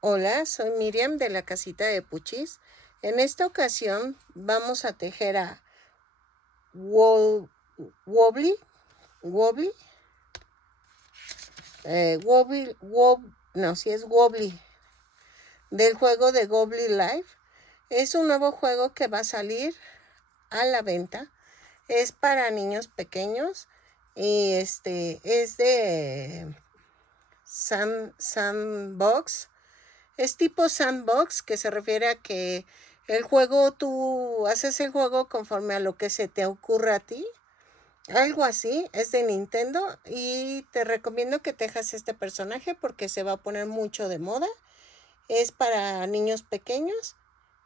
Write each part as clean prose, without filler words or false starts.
Hola, soy Miriam de la casita de Puchis. En esta ocasión vamos a tejer a Wobbly, Wobbly, no, si es Wobbly, del juego de Wobbly Life. Es un nuevo juego que va a salir a la venta. Es para niños pequeños y es de Sandbox. Es tipo sandbox, que se refiere a que tú haces el juego conforme a lo que se te ocurra a ti. Algo así, es de Nintendo y te recomiendo que tejas este personaje porque se va a poner mucho de moda. Es para niños pequeños.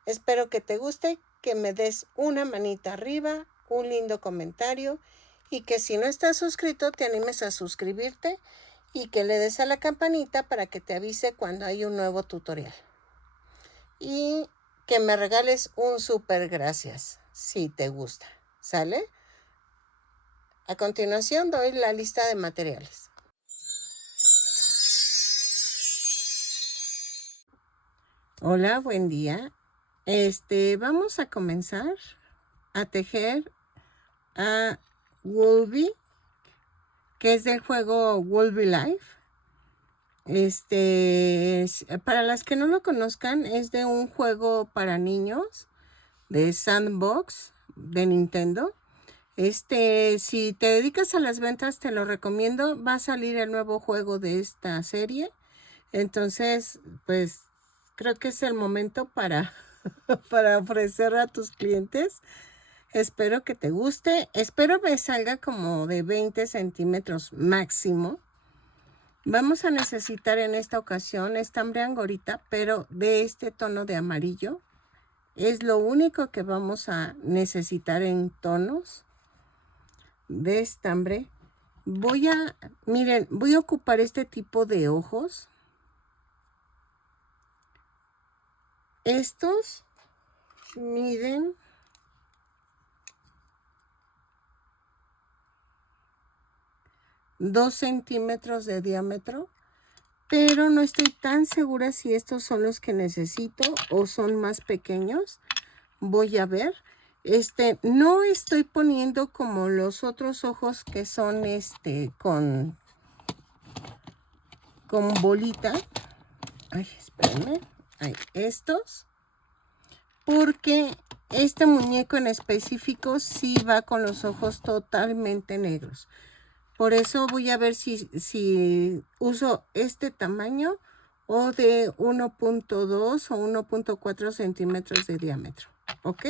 Espero que te guste, que me des una manita arriba, un lindo comentario y que si no estás suscrito te animes a suscribirte y que le des a la campanita para que te avise cuando hay un nuevo tutorial. Y que me regales un súper gracias si te gusta. ¿Sale? A continuación doy la lista de materiales. Hola, buen día. Vamos a comenzar a tejer a Woolby, que es del juego Woolby Life. Para las que no lo conozcan, es de un juego para niños de Sandbox de Nintendo. Si te dedicas a las ventas, te lo recomiendo. Va a salir el nuevo juego de esta serie. Entonces, pues creo que es el momento para, para ofrecer a tus clientes. Espero que te guste. Espero que salga como de 20 centímetros máximo. Vamos a necesitar en esta ocasión estambre angorita, pero de este tono de amarillo. Es lo único que vamos a necesitar en tonos de estambre. Miren, voy a ocupar este tipo de ojos. Estos miden 2 centímetros de diámetro, pero no estoy tan segura si estos son los que necesito o son más pequeños. Voy a ver. No estoy poniendo como los otros ojos que son con bolita. Ay, espérenme. Estos. Porque este muñeco en específico sí va con los ojos totalmente negros. Por eso voy a ver si uso este tamaño o de 1.2 o 1.4 centímetros de diámetro. ¿Ok?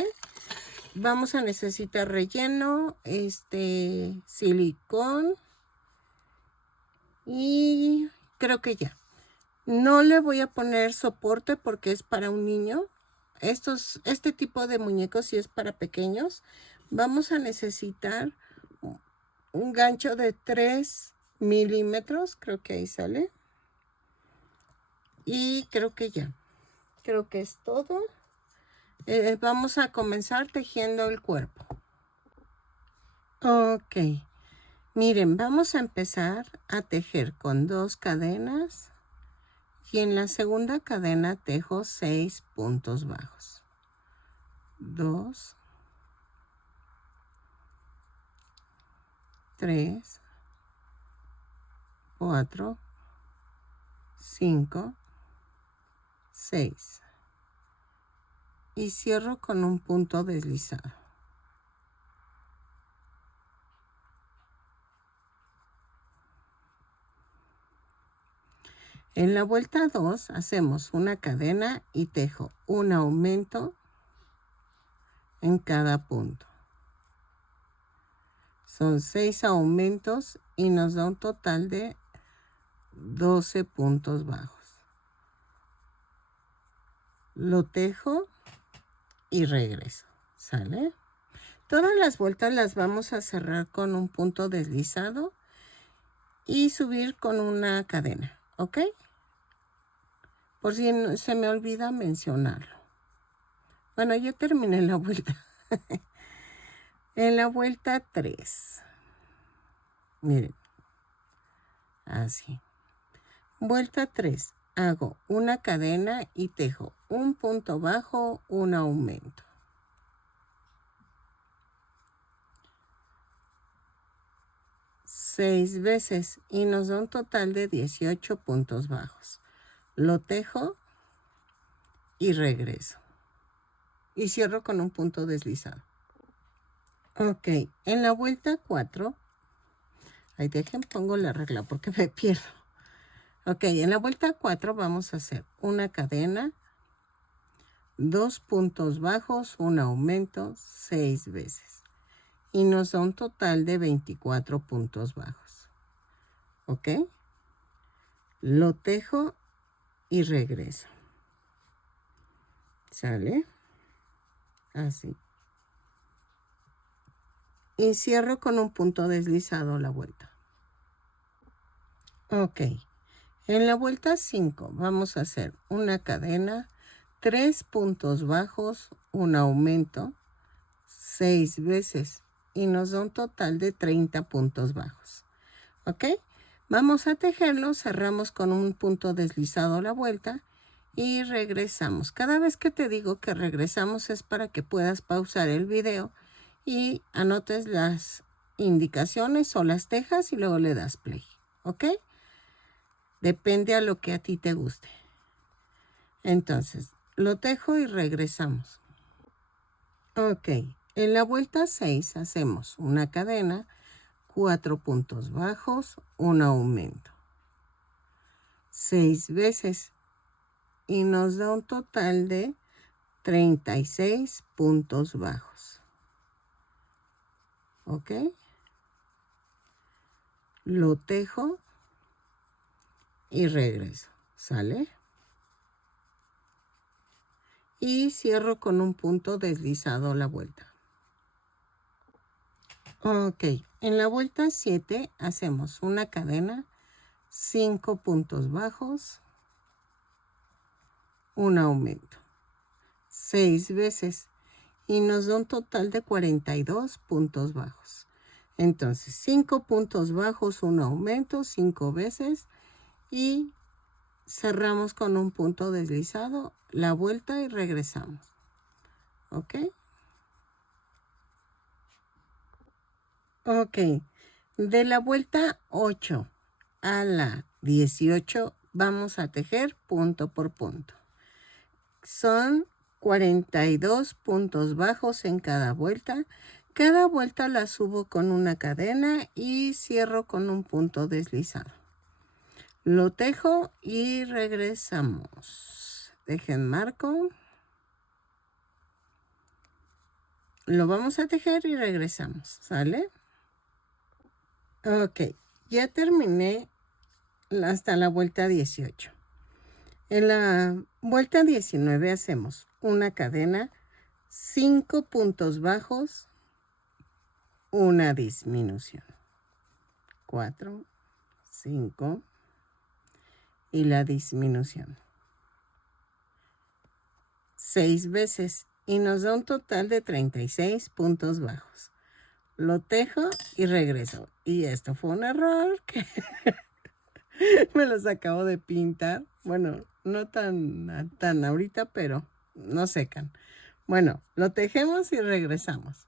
Vamos a necesitar relleno, silicón y creo que ya. No le voy a poner soporte porque es para un niño. Este tipo de muñecos sí es para pequeños. Vamos a necesitar un gancho de 3 milímetros. Creo que ahí sale. Y creo que ya. Creo que es todo. Vamos a comenzar tejiendo el cuerpo. Ok. Miren, vamos a empezar a tejer con 2 cadenas. Y en la segunda cadena tejo 6 puntos bajos. 2, 3, 4, 5, 6. Y cierro con un punto deslizado. En la vuelta 2 hacemos una cadena y tejo un aumento en cada punto. Son 6 aumentos y nos da un total de 12 puntos bajos. Lo tejo y regreso. ¿Sale? Todas las vueltas las vamos a cerrar con un punto deslizado y subir con una cadena. ¿Ok? Por si se me olvida mencionarlo. Bueno, ya terminé la vuelta. En la vuelta 3. Miren. Así. Vuelta 3. hago una cadena y tejo un punto bajo, un aumento. Seis veces y nos da un total de 18 puntos bajos. Lo tejo y regreso. Y cierro con un punto deslizado. Ok, en la vuelta 4, ahí dejen, pongo la regla porque me pierdo. Ok, en la vuelta 4 vamos a hacer una cadena, 2 puntos bajos, un aumento, 6 veces. Y nos da un total de 24 puntos bajos. Ok, lo tejo y regreso. ¿Sale? Así. Y cierro con un punto deslizado la vuelta. Ok. En la vuelta 5 vamos a hacer una cadena, 3 puntos bajos, un aumento, 6 veces. Y nos da un total de 30 puntos bajos. ¿Ok? Vamos a tejerlo, cerramos con un punto deslizado la vuelta y regresamos. Cada vez que te digo que regresamos es para que puedas pausar el video y anotes las indicaciones o las tejas y luego le das play. ¿Ok? Depende a lo que a ti te guste. Entonces, lo tejo y regresamos. Ok, en la vuelta 6 hacemos una cadena, 4 puntos bajos, un aumento. 6 veces y nos da un total de 36 puntos bajos. ¿Ok? Lo tejo y regreso. ¿Sale? Y cierro con un punto deslizado la vuelta. Ok, en la vuelta 7 hacemos una cadena, 5 puntos bajos, un aumento, 6 veces y nos da un total de 42 puntos bajos. Entonces, 5 puntos bajos, un aumento, 5 veces y cerramos con un punto deslizado, la vuelta y regresamos. ¿Ok? Ok, de la vuelta 8 a la 18 vamos a tejer punto por punto. Son 42 puntos bajos en cada vuelta. Cada vuelta la subo con una cadena y cierro con un punto deslizado. Lo tejo y regresamos. Dejen marco. Lo vamos a tejer y regresamos, ¿sale? Ok, ya terminé hasta la vuelta 18. En la vuelta 19 hacemos una cadena, 5 puntos bajos, una disminución. 4, 5 y la disminución. 6 veces y nos da un total de 36 puntos bajos. Lo tejo y regreso. Y esto fue un error que me los acabo de pintar. Bueno, no tan ahorita, pero no secan. Bueno, lo tejemos y regresamos.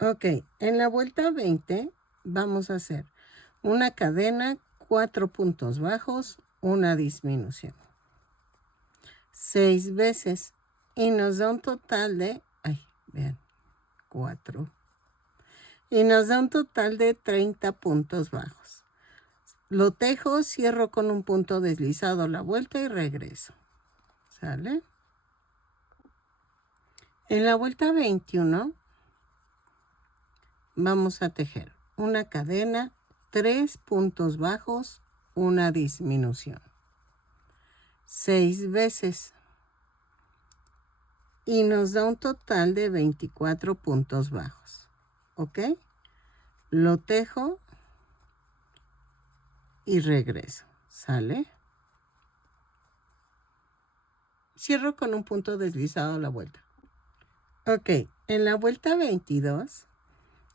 Ok, en la vuelta 20 vamos a hacer una cadena, 4 puntos bajos, una disminución. 6 veces y nos da un total de, vean, 4. Y nos da un total de 30 puntos bajos. Lo tejo, cierro con un punto deslizado la vuelta y regreso. ¿Sale? En la vuelta 21 vamos a tejer una cadena, 3 puntos bajos, una disminución. 6 veces. Y nos da un total de 24 puntos bajos. ¿Ok? Lo tejo y regreso. ¿Sale? Cierro con un punto deslizado la vuelta. Ok, en la vuelta 22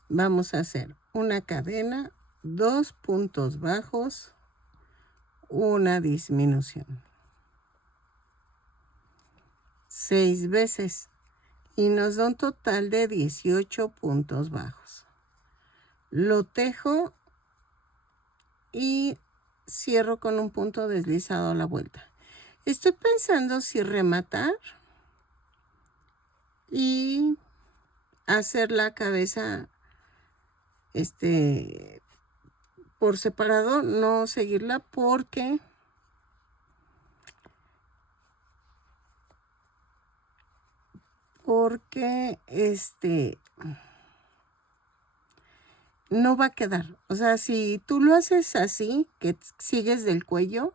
vamos a hacer una cadena, 2 puntos bajos, una disminución. 6 veces y nos da un total de 18 puntos bajos. Lo tejo y cierro con un punto deslizado a la vuelta. Estoy pensando si rematar y hacer la cabeza por separado, no seguirla porque no va a quedar. O sea, si tú lo haces así, que sigues del cuello,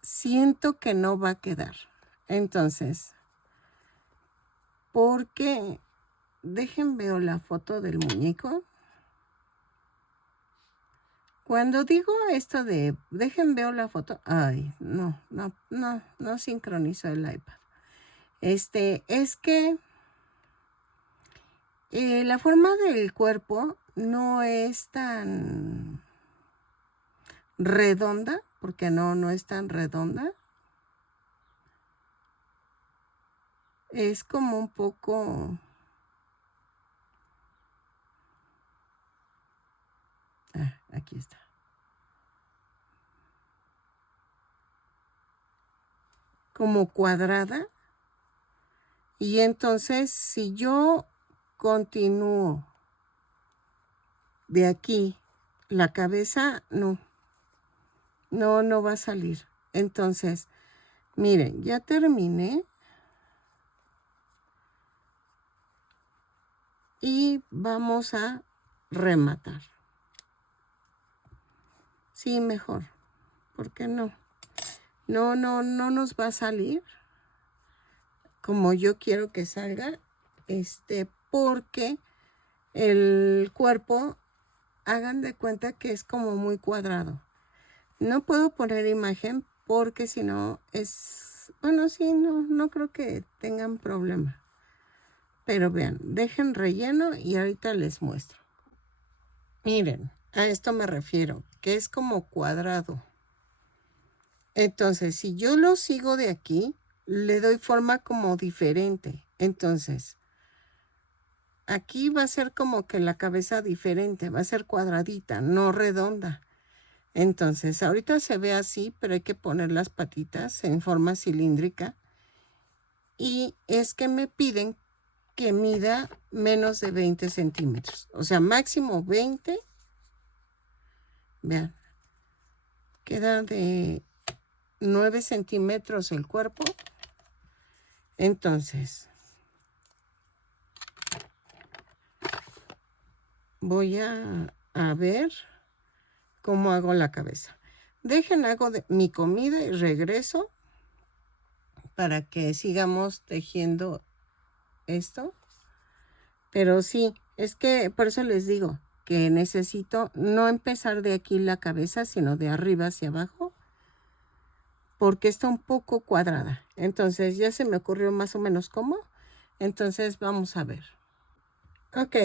siento que no va a quedar. Entonces, porque dejen veo la foto del muñeco. Cuando digo esto de dejen veo la foto, ay, no sincronizó el iPad. Es que la forma del cuerpo no es tan redonda, porque no es tan redonda. Es como un poco... aquí está. Como cuadrada. Y entonces, si yo continúo de aquí, la cabeza no va a salir. Entonces, miren, ya terminé. Y vamos a rematar. Sí, mejor. ¿Por qué no? No nos va a salir como yo quiero que salga. Porque el cuerpo, hagan de cuenta que es como muy cuadrado. No puedo poner imagen porque si no es... Bueno, sí, no creo que tengan problema. Pero vean, dejen relleno y ahorita les muestro. Miren, a esto me refiero, que es como cuadrado. Entonces, si yo lo sigo de aquí, le doy forma como diferente. Entonces, aquí va a ser como que la cabeza diferente, va a ser cuadradita, no redonda. Entonces, ahorita se ve así, pero hay que poner las patitas en forma cilíndrica. Y es que me piden que mida menos de 20 centímetros. O sea, máximo 20. Vean, queda de 9 centímetros el cuerpo. Entonces, voy a ver cómo hago la cabeza. Hago mi comida y regreso para que sigamos tejiendo esto. Pero sí, es que por eso les digo que necesito no empezar de aquí la cabeza, sino de arriba hacia abajo, porque está un poco cuadrada. Entonces ya se me ocurrió más o menos cómo. Entonces vamos a ver. Ok,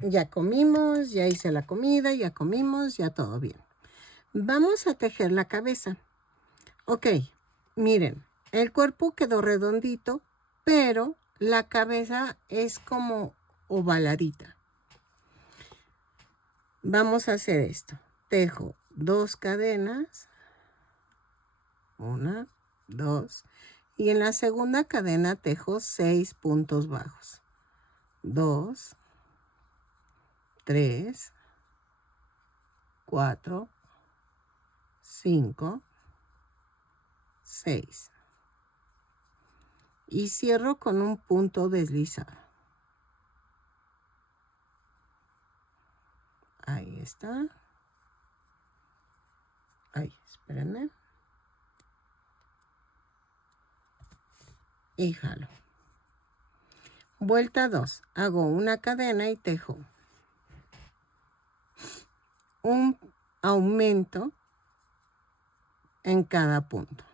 ya comimos, ya hice la comida, ya comimos, ya todo bien. Vamos a tejer la cabeza. Ok, miren, el cuerpo quedó redondito, pero la cabeza es como ovaladita. Vamos a hacer esto. Tejo 2 cadenas. 1, 2. Y en la segunda cadena tejo 6 puntos bajos. 2, 3, 4, 5, 6. Y cierro con un punto deslizado. Ahí está. Ay, espérenme. Y jalo. Vuelta 2. Hago una cadena y tejo un aumento en cada punto.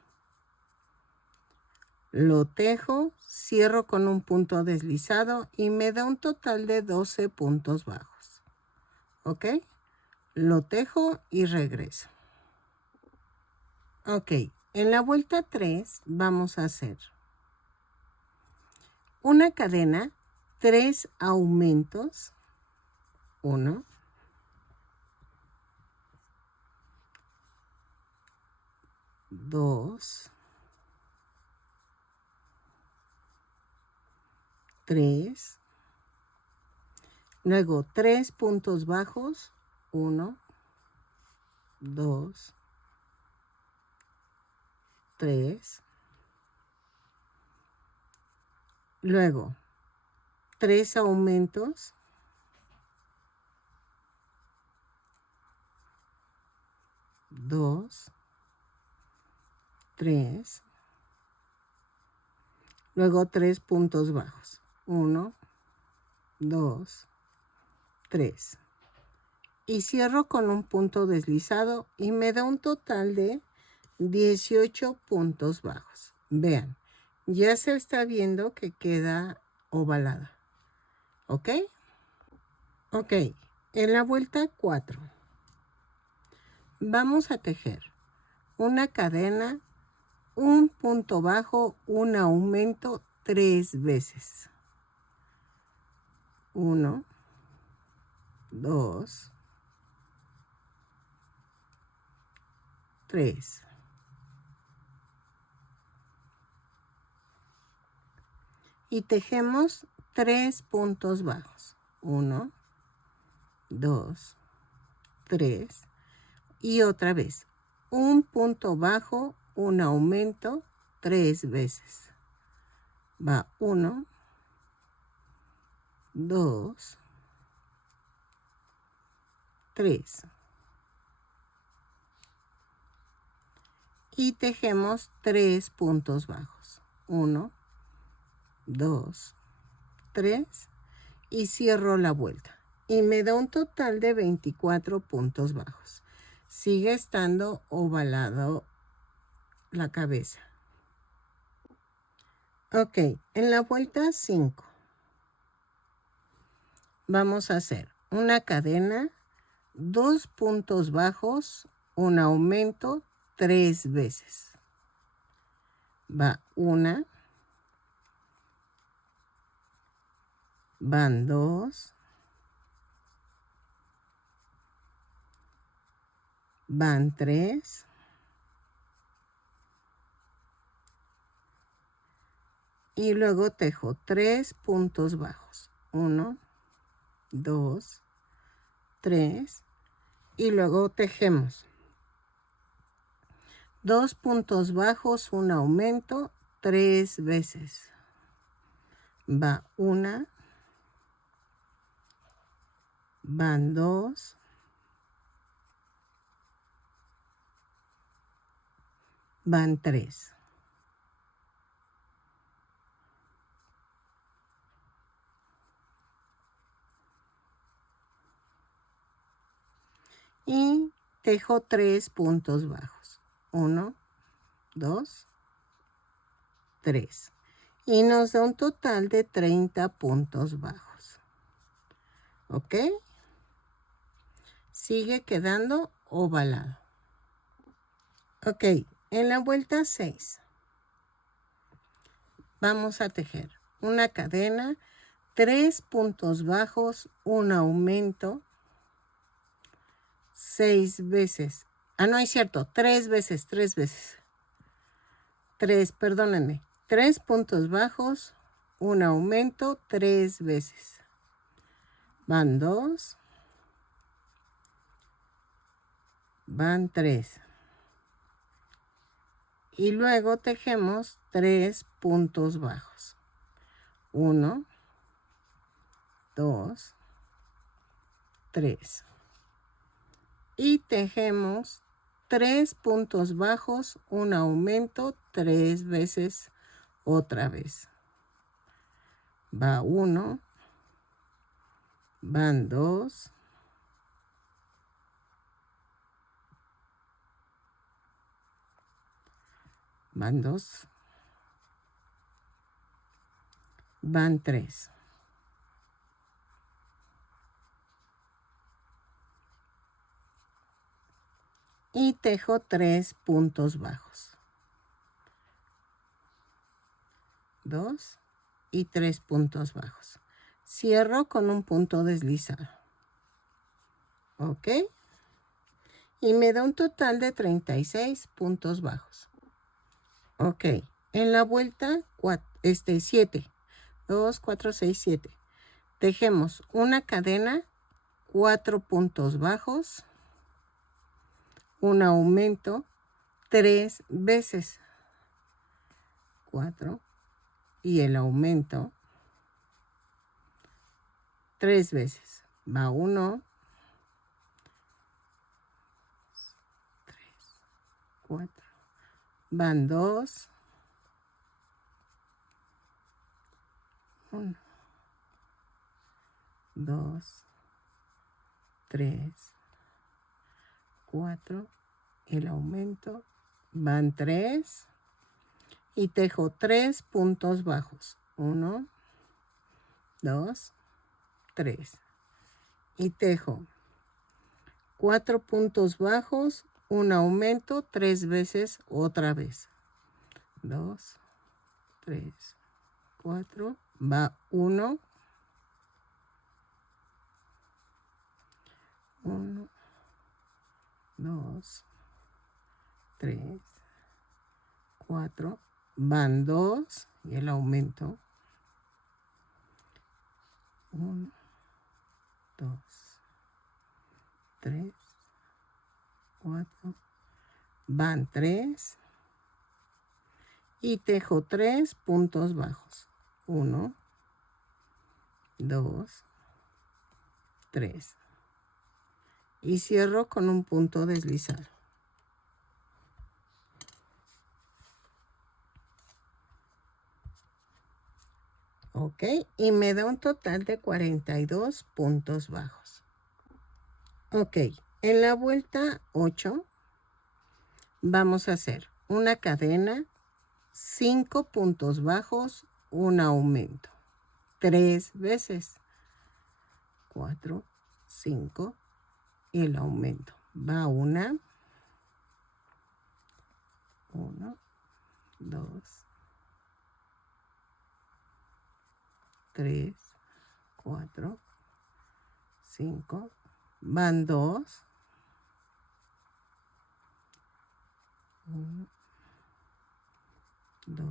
Lo tejo, cierro con un punto deslizado y me da un total de 12 puntos bajos. ¿Ok? Lo tejo y regreso. Ok, en la vuelta 3 vamos a hacer una cadena, 3 aumentos, 1, 2, 3, luego 3 puntos bajos, 1, 2, 3, luego 3 aumentos, 2, 3, luego 3 puntos bajos, 1, 2, 3. Y cierro con un punto deslizado y me da un total de 18 puntos bajos. Vean, ya se está viendo que queda ovalada. ¿Ok? Ok, en la vuelta 4 vamos a tejer una cadena, un punto bajo, un aumento 3 veces. 1, 2, 3. Y tejemos 3 puntos bajos. 1, 2, 3. Y otra vez, un punto bajo, un aumento 3 veces. Va 1, 2, 3. Y tejemos 3 puntos bajos. 1, 2, 3. Y cierro la vuelta. Y me da un total de 24 puntos bajos. Sigue estando ovalado la cabeza. Ok, en la vuelta 5 vamos a hacer una cadena, 2 puntos bajos, un aumento 3 veces. Va 1, van 2, van 3, y luego tejo 3 puntos bajos. 1, 2, 3, y luego tejemos 2 puntos bajos, un aumento 3 veces. Va 1, van 2, van 3. Y tejo 3 puntos bajos. 1, 2, 3. Y nos da un total de 30 puntos bajos. ¿Ok? Sigue quedando ovalado. Ok, en la vuelta 6 vamos a tejer una cadena, 3 puntos bajos, un aumento 6 veces. Ah, no es cierto, 3 veces, 3 veces. 3, perdónenme. 3 puntos bajos, un aumento 3 veces. Van 2, van 3. Y luego tejemos 3 puntos bajos. 1, 2, 3. Y tejemos 3 puntos bajos, un aumento 3 veces otra vez. Va 1, van 2, van 2, van 3. Y tejo 3 puntos bajos. 2, y 3 puntos bajos. Cierro con un punto deslizado. ¿Ok? Y me da un total de 36 puntos bajos. Ok. En la vuelta 7. 2, 4, 6, 7. Tejemos una cadena, 4 puntos bajos, un aumento 3 veces. 4 y el aumento 3 veces. Va 1, 3, 4. Van 2, 1, 2, 3, 4. El aumento van 3 y tejo 3 puntos bajos. 1, 2, 3. Y tejo 4 puntos bajos, un aumento 3 veces otra vez. 2, 3, 4. Va 1, 1, 2, 3, 4. Van 2 y el aumento. 1, 2, 3, 4. Van 3 y tejo 3 puntos bajos. 1, 2, 3. Y cierro con un punto deslizado. Ok, y me da un total de 42 puntos bajos. Ok, en la vuelta 8 vamos a hacer una cadena, 5 puntos bajos, un aumento. 3 veces. 4, 5 y el aumento. Va 1, 2, 3, 4, 5. Van 2. 1, 2,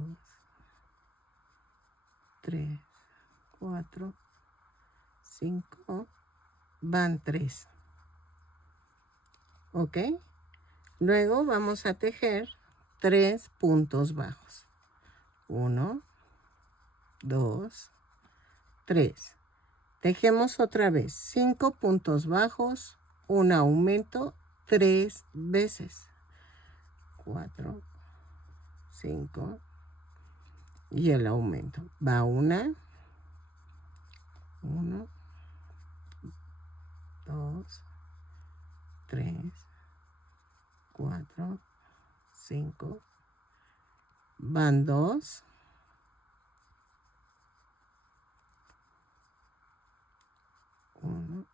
3, 4, 5. Van 3. ¿Ok? Luego vamos a tejer 3 puntos bajos. 1, 2, 3. Tejemos otra vez 5 puntos bajos, un aumento 3 veces. 4, 5 y el aumento. Va 1, 2, 3, 4, 5. Van 2. 1,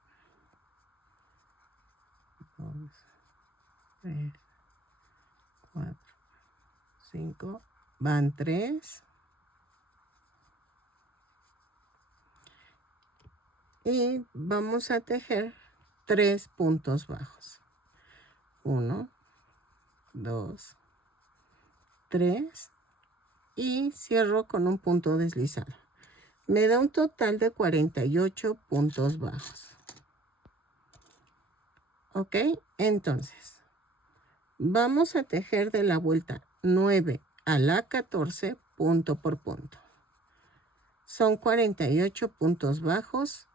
2, 3, 4, 5. Van 3. Y vamos a tejer 3 puntos bajos. 1, 2, 3. Y cierro con un punto deslizado. Me da un total de 48 puntos bajos. ¿Ok? Entonces, vamos a tejer de la vuelta 9 a la 14 punto por punto. Son 48 puntos bajos.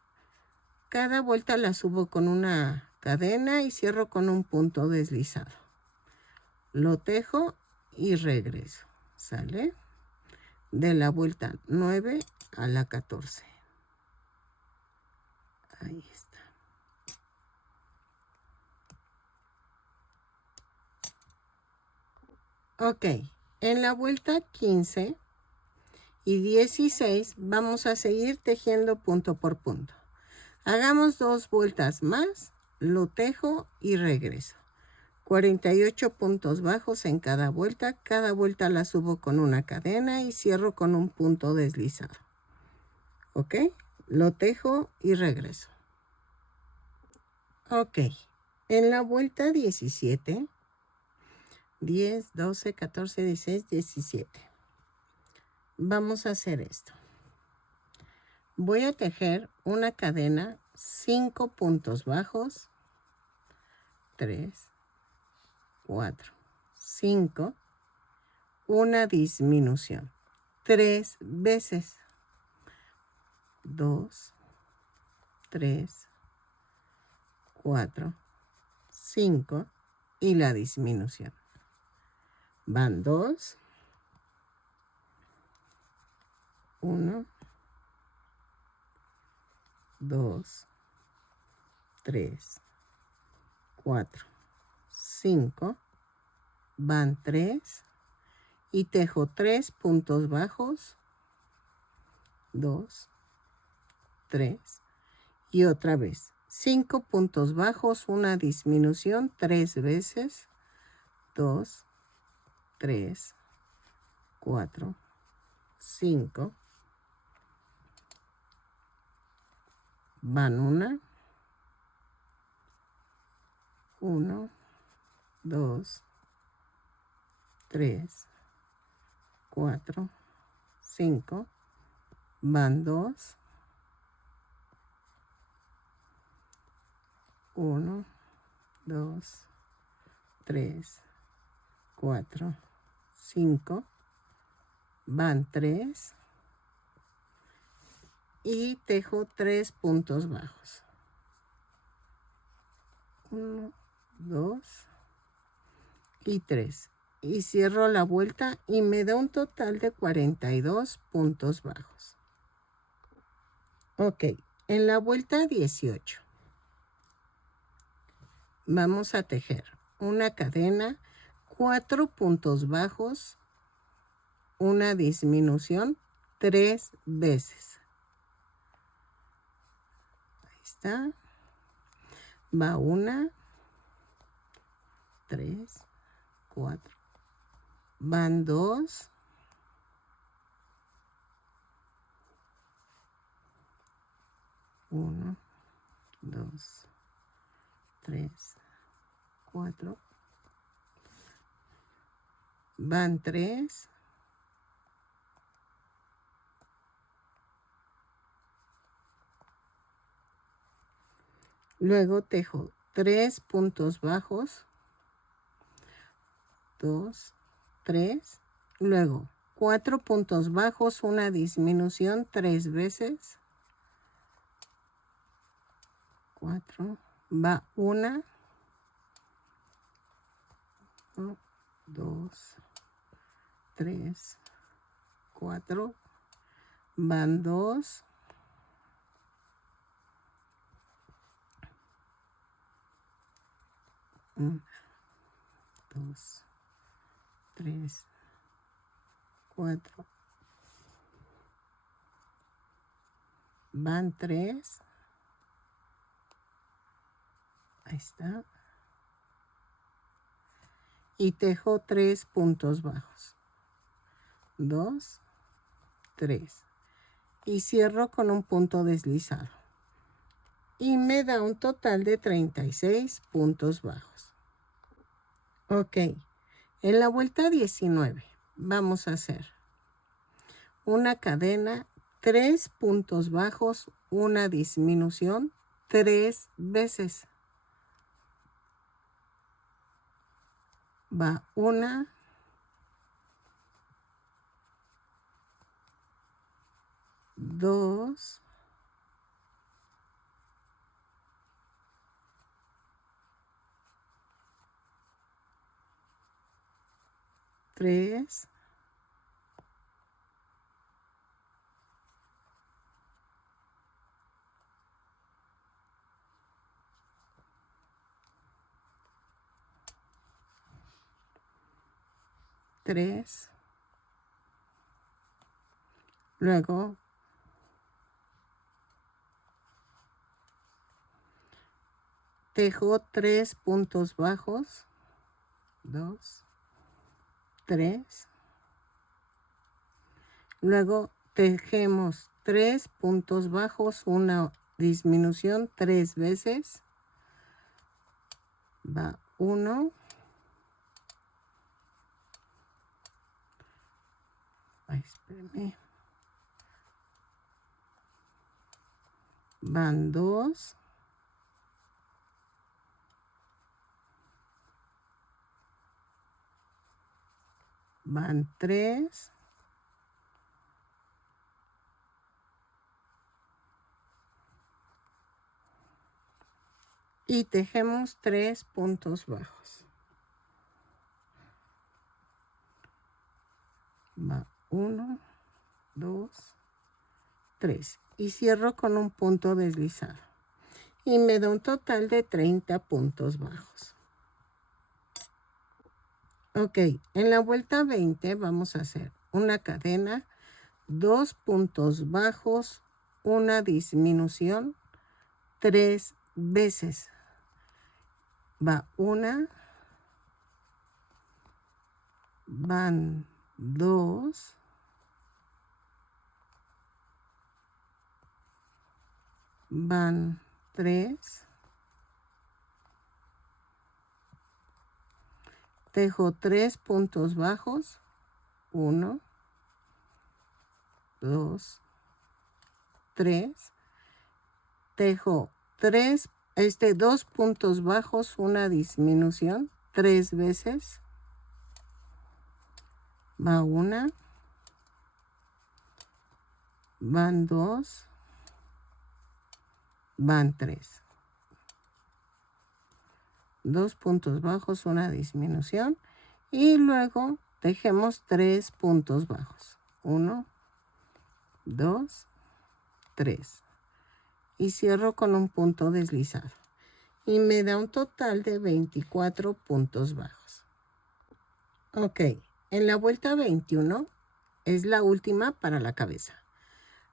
Cada vuelta la subo con una cadena y cierro con un punto deslizado. Lo tejo y regreso. ¿Sale? De la vuelta 9 a la 14. Ahí está. Ok, en la vuelta 15 y 16 vamos a seguir tejiendo punto por punto. Hagamos 2 vueltas más, lo tejo y regreso. 48 puntos bajos en cada vuelta la subo con una cadena y cierro con un punto deslizado. ¿Ok? Lo tejo y regreso. Ok. En la vuelta 17, 10, 12, 14, 16, 17. Vamos a hacer esto. Voy a tejer una cadena, 5 puntos bajos, 3, 4, 5, una disminución, 3 veces, 2, 3, 4, 5 y la disminución. Van 2, 1, 2, 3, 4, 5, van 3 y tejo 3 puntos bajos, 2, 3 y otra vez 5 puntos bajos, una disminución 3 veces, 2, 3, 4, 5, van 1, 2, 3, 4, 5, van 2, 1, 2, 3, 4, 5, van 3 y tejo 3 puntos bajos. 1, 2 y 3. Y cierro la vuelta y me da un total de 42 puntos bajos. Ok, en la vuelta 18 vamos a tejer una cadena, 4 puntos bajos, una disminución 3 veces. Ahí está. Va 1, 3, 4. Van 2, 1, 2, 3, 4. Van 3. Luego tejo 3 puntos bajos, 2, 3. Luego 4 puntos bajos, una disminución 3 veces. 4. Va 1, 2, 3, 4. Van 2. 1, 2, 3, 4. Van 3. Ahí está. Y tejo 3 puntos bajos. 2, 3. Y cierro con un punto deslizado. Y me da un total de 36 puntos bajos. Ok. En la vuelta 19 vamos a hacer una cadena, 3 puntos bajos, una disminución 3 veces. Va 1, 2, 3, 3. Luego tejo 3 puntos bajos, 2, 3. Luego tejemos 3 puntos bajos, una disminución 3 veces. Va 1. Ay, espérame. Van 2. Van 3. Y tejemos 3 puntos bajos. Va 1, 2, 3. Y cierro con un punto deslizado. Y me da un total de 30 puntos bajos. Ok, en la vuelta 20 vamos a hacer una cadena, 2 puntos bajos, una disminución 3 veces. Va 1, van 2, van 3, tejo 3 puntos bajos, 1, 2, 3, tejo 2 puntos bajos, una disminución 3 veces. Va 1, van 2, van 3. 2 puntos bajos, una disminución. Y luego tejemos 3 puntos bajos. 1, 2, 3. Y cierro con un punto deslizado. Y me da un total de 24 puntos bajos. Ok, en la vuelta 21 es la última para la cabeza.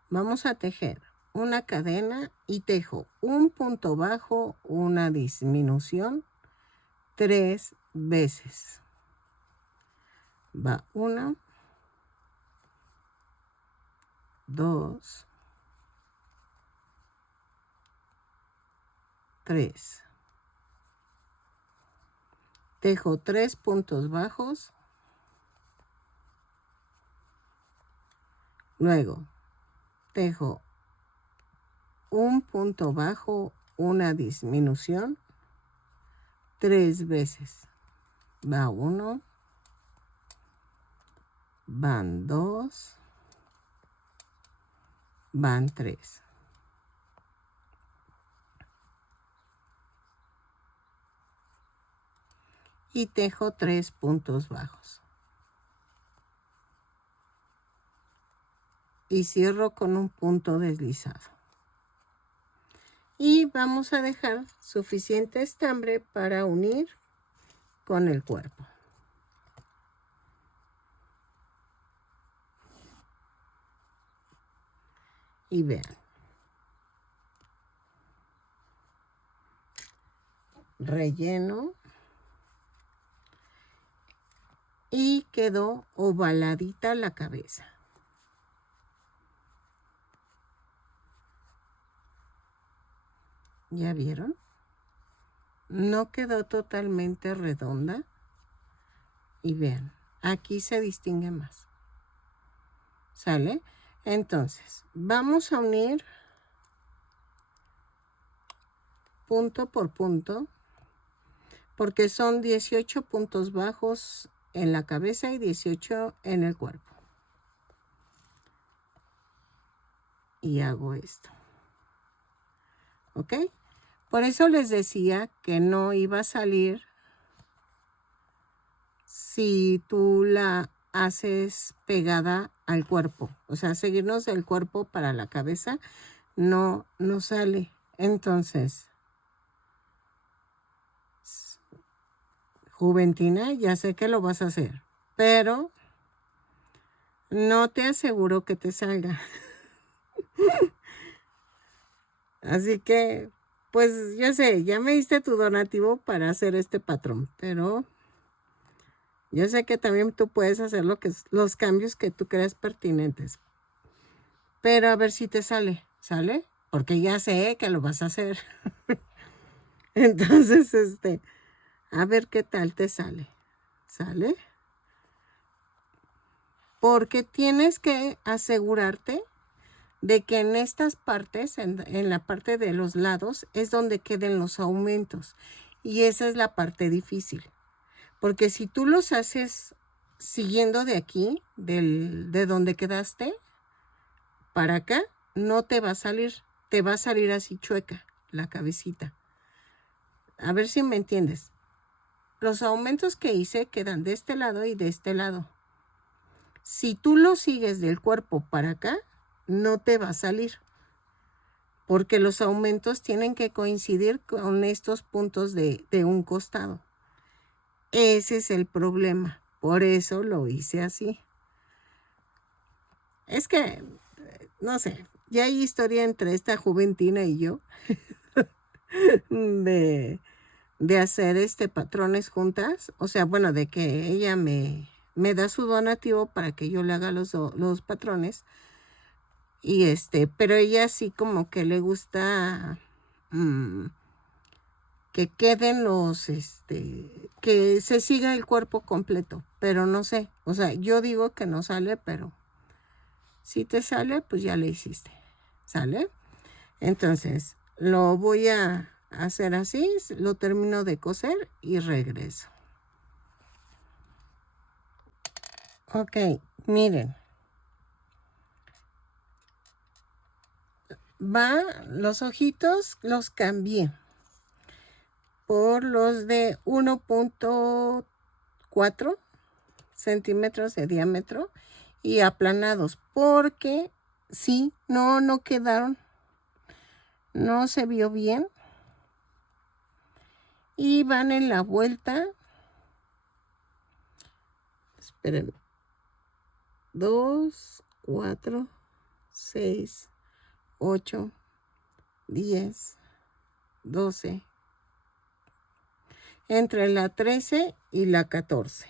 Vamos a tejer una cadena y tejo un punto bajo, una disminución 3 veces. Va 1, 2, 3. Tejo 3 puntos bajos. Luego tejo un punto bajo, una disminución 3 veces. Va 1, van 2, van 3. Y tejo 3 puntos bajos. Y cierro con un punto deslizado. Y vamos a dejar suficiente estambre para unir con el cuerpo. Y vean. Relleno. Y quedó ovaladita la cabeza. ¿Ya vieron? No quedó totalmente redonda. Y vean, aquí se distingue más. ¿Sale? Entonces, vamos a unir punto por punto, porque son 18 puntos bajos en la cabeza y 18 en el cuerpo. Y hago esto. ¿Ok? Por eso les decía que no iba a salir si tú la haces pegada al cuerpo. O sea, seguirnos del cuerpo para la cabeza no sale. Entonces, Juventina, ya sé que lo vas a hacer, pero no te aseguro que te salga. Así que, pues yo sé, ya me diste tu donativo para hacer este patrón, pero yo sé que también tú puedes hacer los cambios que tú creas pertinentes. Pero a ver si te sale, ¿sale? Porque ya sé que lo vas a hacer. Entonces, a ver qué tal te sale, ¿sale? Porque tienes que asegurarte de que en estas partes, en la parte de los lados, es donde queden los aumentos. Y esa es la parte difícil. Porque si tú los haces siguiendo de aquí, de donde quedaste, para acá, no te va a salir. Te va a salir así chueca la cabecita. A ver si me entiendes. Los aumentos que hice quedan de este lado y de este lado. Si tú lo sigues del cuerpo para acá, no te va a salir. Porque los aumentos tienen que coincidir con estos puntos de un costado. Ese es el problema. Por eso lo hice así. Es que, no sé, ya hay historia entre esta Juventina y yo de hacer patrones juntas. O sea, bueno, de que ella me da su donativo para que yo le haga los patrones. Y pero ella sí como que le gusta que queden que se siga el cuerpo completo, pero no sé, o sea, yo digo que no sale, pero si te sale, pues ya le hiciste, ¿sale? Entonces, lo voy a hacer así, lo termino de coser y regreso. Ok, miren. Los ojitos los cambié por los de 1.4 centímetros de diámetro y aplanados, porque sí, no quedaron, no se vio bien. Y van en la vuelta, esperen, 2, 4, 6, 8, 10, 12, entre la 13 y la 14.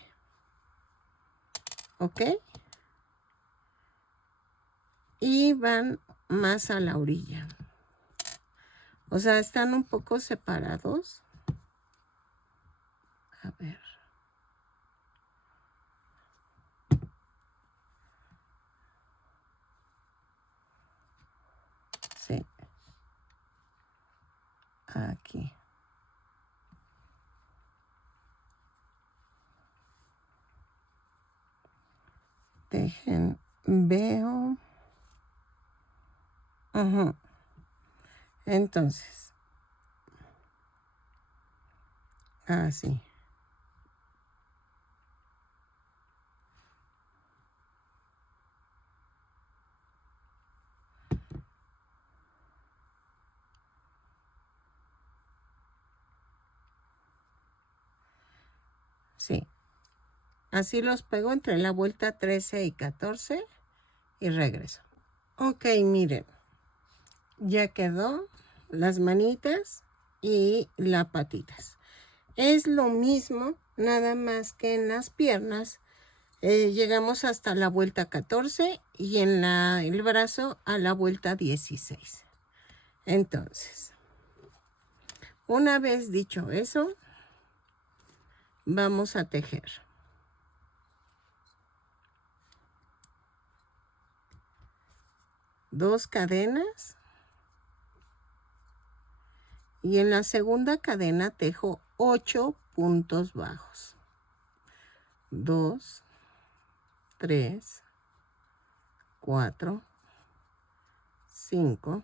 ¿Ok? Y van más a la orilla. O sea, están un poco separados. A ver. Sí. Aquí. Dejen, veo. Entonces. Así. Sí. Así los pego entre la vuelta 13 y 14 y regreso. Ok, miren. Ya quedó las manitas y las patitas. Es lo mismo, nada más que en las piernas llegamos hasta la vuelta 14 y en el brazo a la vuelta 16. Entonces, una vez dicho eso, vamos a tejer. Dos cadenas. Y en la segunda cadena tejo 8 puntos bajos. 2, 3, 4, 5,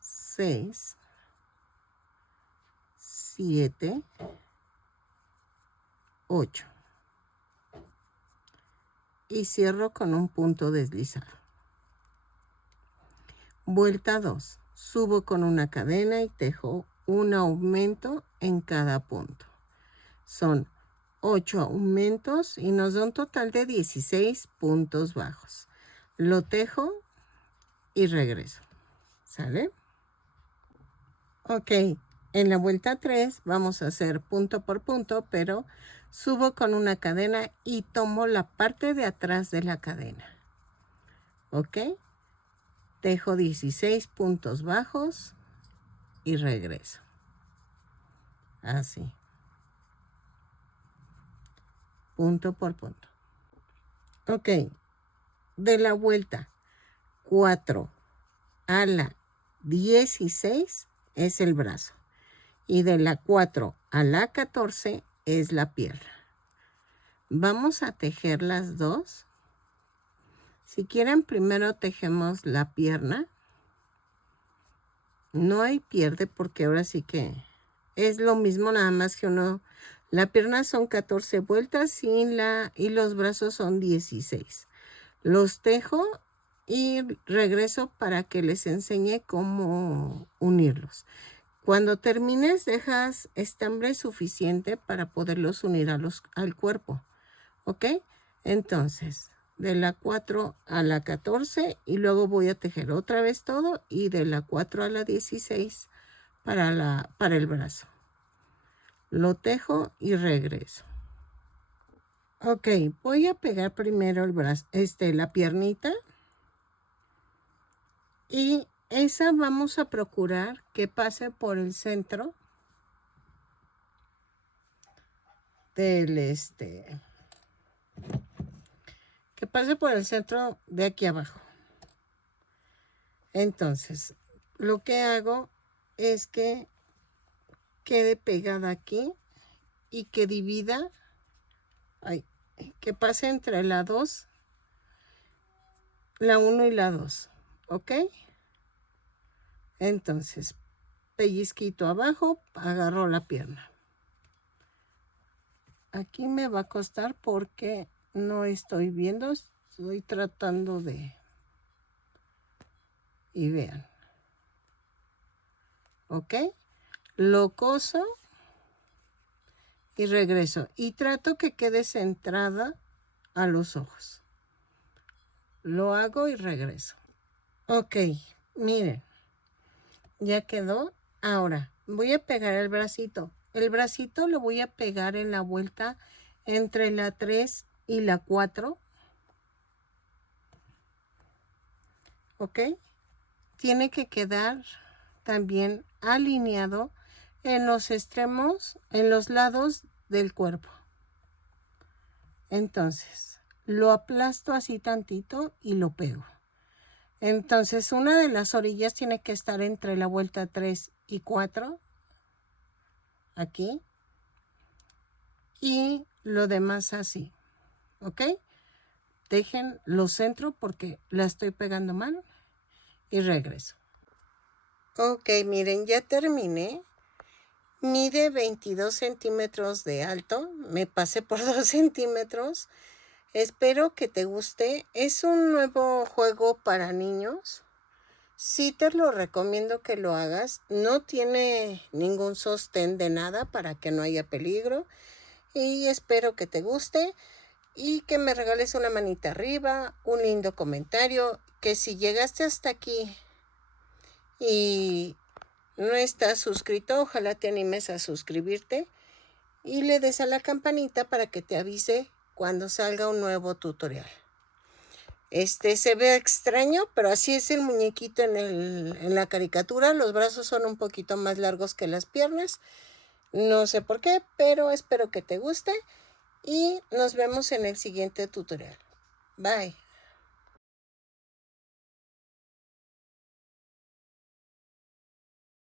6, 7, 8. Y cierro con un punto deslizado. Vuelta 2. Subo con una cadena y tejo un aumento en cada punto. Son 8 aumentos y nos da un total de 16 puntos bajos. Lo tejo y regreso. ¿Sale? Ok, en la vuelta 3 vamos a hacer punto por punto, pero subo con una cadena y tomo la parte de atrás de la cadena. ¿ok? Tejo 16 puntos bajos y regreso. Así. Punto por punto. Ok. De la vuelta 4 a la 16 es el brazo. Y de la 4 a la 14 es la pierna. Vamos a tejer las dos. Si quieren, primero tejemos la pierna. No hay pierde porque ahora sí que es lo mismo, nada más que la pierna son 14 vueltas y los brazos son 16. Los tejo y regreso para que les enseñe cómo unirlos. Cuando termines, dejas estambre suficiente para poderlos unir al cuerpo. ¿Ok? Entonces, de la 4 a la 14 y luego voy a tejer otra vez todo y de la 4 a la 16 para el brazo. Lo tejo y regreso. Ok, voy a pegar primero el brazo, la piernita. Y esa vamos a procurar que pase por el centro del que pase por el centro de aquí abajo. Entonces, lo que hago es que quede pegada aquí y que divida, que pase entre la 2, la 1 y la 2, ¿ok? Entonces, pellizquito abajo, agarro la pierna. Aquí me va a costar porque no estoy viendo, estoy tratando de... Y vean. ¿Ok? Lo coso y regreso. Y trato que quede centrada a los ojos. Lo hago y regreso. Ok, miren. Ya quedó. Ahora, voy a pegar el bracito. El bracito lo voy a pegar en la vuelta entre la 3 y la 4. ¿Ok? Tiene que quedar también alineado en los extremos, en los lados del cuerpo. Entonces, lo aplasto así tantito y lo pego. Entonces, una de las orillas tiene que estar entre la vuelta 3 y 4. Aquí. Y lo demás así. ¿Ok? Dejen los centros porque la estoy pegando mal. Y regreso. Ok, miren, ya terminé. Mide 22 centímetros de alto. Me pasé por 2 centímetros. Espero que te guste. Es un nuevo juego para niños. Sí te lo recomiendo que lo hagas. No tiene ningún sostén de nada para que no haya peligro. Y espero que te guste y que me regales una manita arriba, un lindo comentario. Que si llegaste hasta aquí y no estás suscrito, ojalá te animes a suscribirte y le des a la campanita para que te avise cuando salga un nuevo tutorial. Se ve extraño, pero así es el muñequito en la caricatura. Los brazos son un poquito más largos que las piernas. No sé por qué, pero espero que te guste y nos vemos en el siguiente tutorial. Bye.